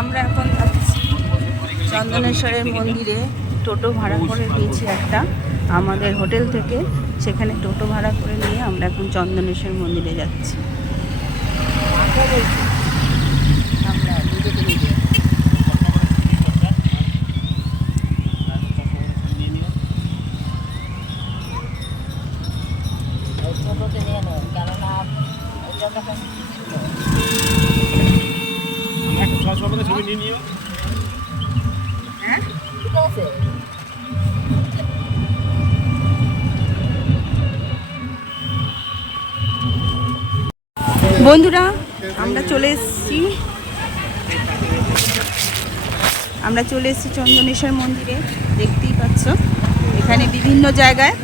আমরা এখন যাচ্ছি চন্দনেশ্বরের মন্দিরে। টোটো ভাড়া করে দিয়েছি একটা। আমাদের হোটেল থেকে সেখানে টোটো ভাড়া করে নিয়ে আমরা এখন চন্দনেশ্বর মন্দিরে যাচ্ছি। দুজনে ছবি নিয়ে নিও। বন্ধুরা, আমরা চলে এসেছি। আমরা চলে এসেছি চন্দনেশ্বর মন্দিরে, দেখতেই পাচ্ছ। এখানে বিভিন্ন জায়গায়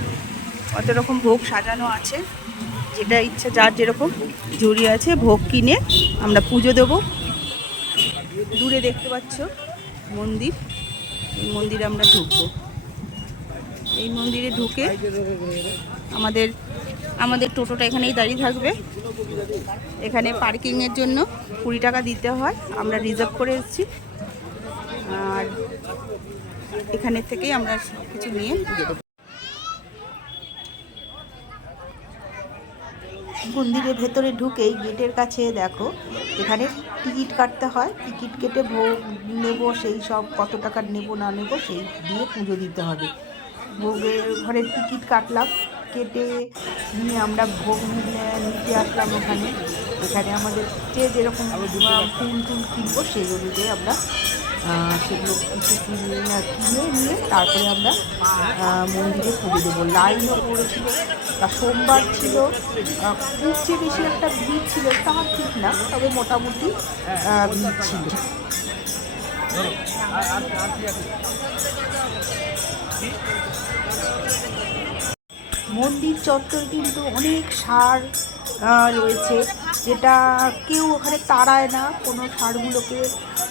কত রকম ভোগ সাজানো আছে। যেটা ইচ্ছা, যার যেরকম ঝুড়ি আছে, ভোগ কিনে আমরা পুজো দেবো। দূরে দেখতে পাচ্ছ মন্দির। এই মন্দিরে আমরা ঢুকবো। এই মন্দিরে ঢুকে আমাদের আমাদের টোটোটা এখানেই দাঁড়িয়ে থাকবে। এখানে পার্কিংয়ের জন্য কুড়ি টাকা দিতে হয়। আমরা রিজার্ভ করে এসেছি। আর এখানে থেকেই আমরা সব কিছু নিয়ে দেবো মন্দিরের ভেতরে ঢুকেই গেটের কাছে দেখো, এখানে টিকিট কাটতে হয়। টিকিট কেটে ভোগ নেব, সেই সব কত টাকার নেব, না নেব, সেই দিয়ে পুজো দিতে হবে। ভোগের ঘরের টিকিট কাটলাম, কেটে নিয়ে আমরা ভোগ নিতে আসলাম ওখানে। এখানে আমাদের যে যেরকম ফুল টুল কিনবো সেই অনুযায়ী আমরা সেগুলো কিছু কিনে কিনে নিয়ে তারপরে আমরা মন্দিরে পুজো দেবো। লাইনও পড়েছিল। তা সোমবার ছিল। খুব যে বেশি একটা ভিড় ছিল, তা ঠিক না, তবে মোটামুটি ভিড় ছিল। মন্দির চত্বর কিন্তু অনেক সার রয়েছে। যেটা কেউ ওখানে তাড়ায় না, কোনো সারগুলোকে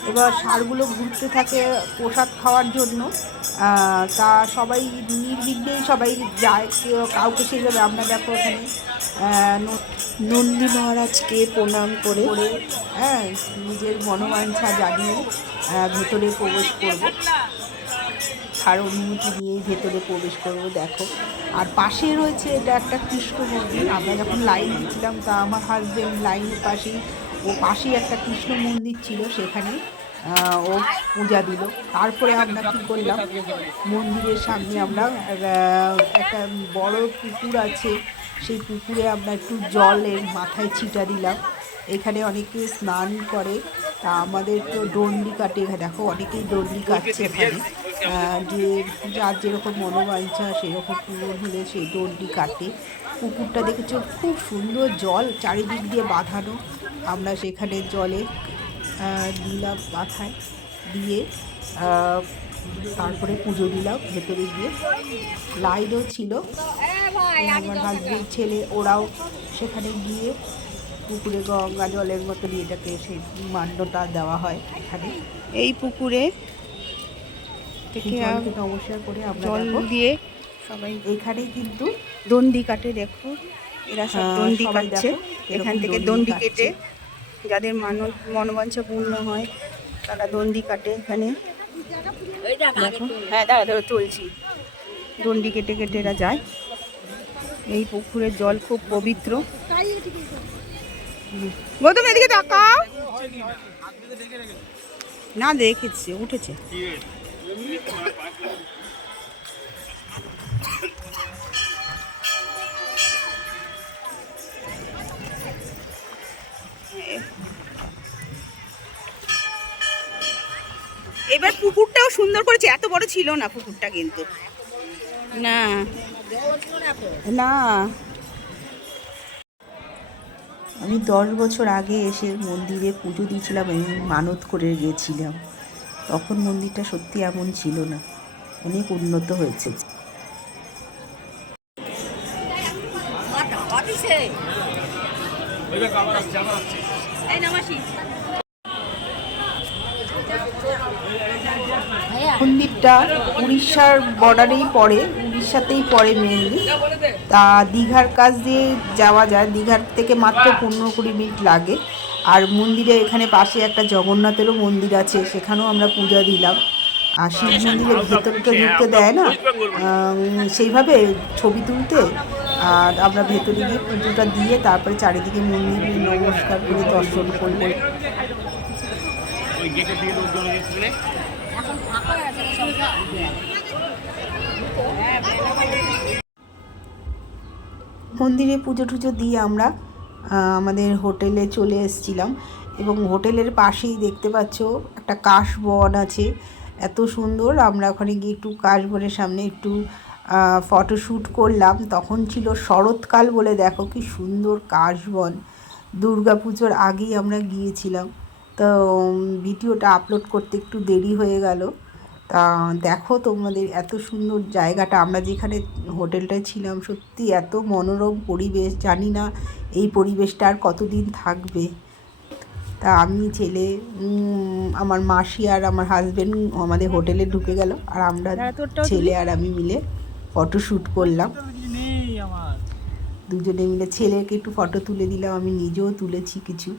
এবার সারগুলো ঘুরতে থাকে প্রসাদ খাওয়ার জন্য। তা সবাই নির্বিঘ্নেই সবাই যায়। কেউ কাউকে সেইভাবে আমরা দেখো ওখানে। নন্দী মহারাজকে প্রণাম করে করে হ্যাঁ নিজের মনোবাঞ্ছা জানিয়ে ভেতরে প্রবেশ করব। আর অনুমতি নিয়েই ভেতরে প্রবেশ করব, দেখো। আর পাশে রয়েছে এটা একটা কৃষ্ণ মন্দির। আমরা যখন লাইন দিচ্ছিলাম তা আমার হাজবেন্ড লাইনের পাশেই ও পাশেই একটা কৃষ্ণ মন্দির ছিল সেখানে ও পূজা দিল। তারপরে আমরা কী করলাম? মন্দিরের সামনে আমরা একটা বড় পুকুর আছে। সেই পুকুরে আমরা একটু জলের মাথায় ছিটা দিলাম। এখানে অনেকে স্নান করে। তা আমাদের তো ডন্ডি কাটে দেখো, অনেকেই ডন্ডি কাটছে এখানে। যে যার যেরকম মনোবাঞ্ছা, সেরকম পূরণ হলে সেই ডন্ডি কাটে। পুকুরটা দেখেছ? খুব সুন্দর জল, চারিদিক দিয়ে বাঁধানো। আমরা সেখানে জলে দিলাম মাথায় দিয়ে তারপরে পুজো দিলাম ভেতরে গিয়ে। লাইনও ছিল। আমার হাজবেন্ড ছেলে ওরাও সেখানে গিয়ে পুকুরে গঙ্গা জলের মতো এটাকে সেই মান্যতা দেওয়া হয় এখানে। এই পুকুরে থেকে নমস্কার করে আমরা জল দিয়ে সবাই এখানে কিন্তু দণ্ডি কাটে দেখো। এরা সব হ্যাঁ, দণ্ডি কাটছে। এখান থেকে দণ্ডি দণ্ডি কেটে যাদের মানব মনোবাঞ্ছা পূর্ণ হয় তারা দণ্ডি কাটে এখানে। হ্যাঁ দাঁড়া ধরো চলছি দণ্ডি কেটে কেটে এরা যায়। এই পুকুরের জল খুব পবিত্র। গৌতম এদিকে তাকাও। না দেখেছি উঠেছে। এবার পুকুরটাও সুন্দর করেছে। এত বড় ছিল না পুকুরটা কিন্তু। না। না। আমি দশ বছর আগে এসে মন্দিরে পুজো দিয়েছিলাম আমি মানত করে গিয়েছিলাম তখন মন্দিরটা সত্যি এমন ছিল না। অনেক উন্নত হয়েছে। দেখ মন্দিরটা উড়িষ্যার বর্ডারেই পড়ে, উড়িষ্যাতেই পড়ে মেনলি তা দীঘার কাজ দিয়ে যাওয়া যায়, দীঘার থেকে মাত্র পনেরো কুড়ি মিনিট লাগে। আর মন্দিরে এখানে পাশে একটা জগন্নাথেরও মন্দির আছে, সেখানেও আমরা পূজা দিলাম। আর শিব মন্দিরের ভেতরে তো ঢুকতে দেয় না? সেইভাবে ছবি তুলতে। আর আমরা ভেতরে গিয়ে পুজোটা দিয়ে তারপরে চারিদিকে মন্দির নমস্কার করে দর্শন করব। ওই গেটের দিকে লোক জড়ো গেছিলে মন্দিরে পুজো টুজো দিয়ে আমরা আমাদের হোটেলে চলে এসেছিলাম এবং হোটেলের পাশেই দেখতে পাচ্ছ একটা কাশবন আছে। এত সুন্দর, আমরা ওখানে গিয়ে একটু কাশবনের সামনে একটু ফটোশ্যুট করলাম। তখন ছিল শরৎকাল বলে দেখো কি সুন্দর কাশবন। দুর্গা পুজোর আগেই আমরা গিয়েছিলাম। তো ভিডিওটা আপলোড করতে একটু দেরি হয়ে গেল। তা দেখো তোমাদের এত সুন্দর জায়গাটা। আমরা যেখানে হোটেলটায় ছিলাম সত্যি এত মনোরম পরিবেশ জানি না এই পরিবেশটা আর কতদিন থাকবে। তা আমি ছেলে আমার মাসি আর আমার হাজবেন্ড আমাদের হোটেলে ঢুকে গেল। আর আমরা ছেলে আর আমি মিলে ফটো শ্যুট করলাম। দুজনে মিলে ছেলেকে একটু ফটো তুলে দিলাম। আমি নিজেও তুলেছি কিছু।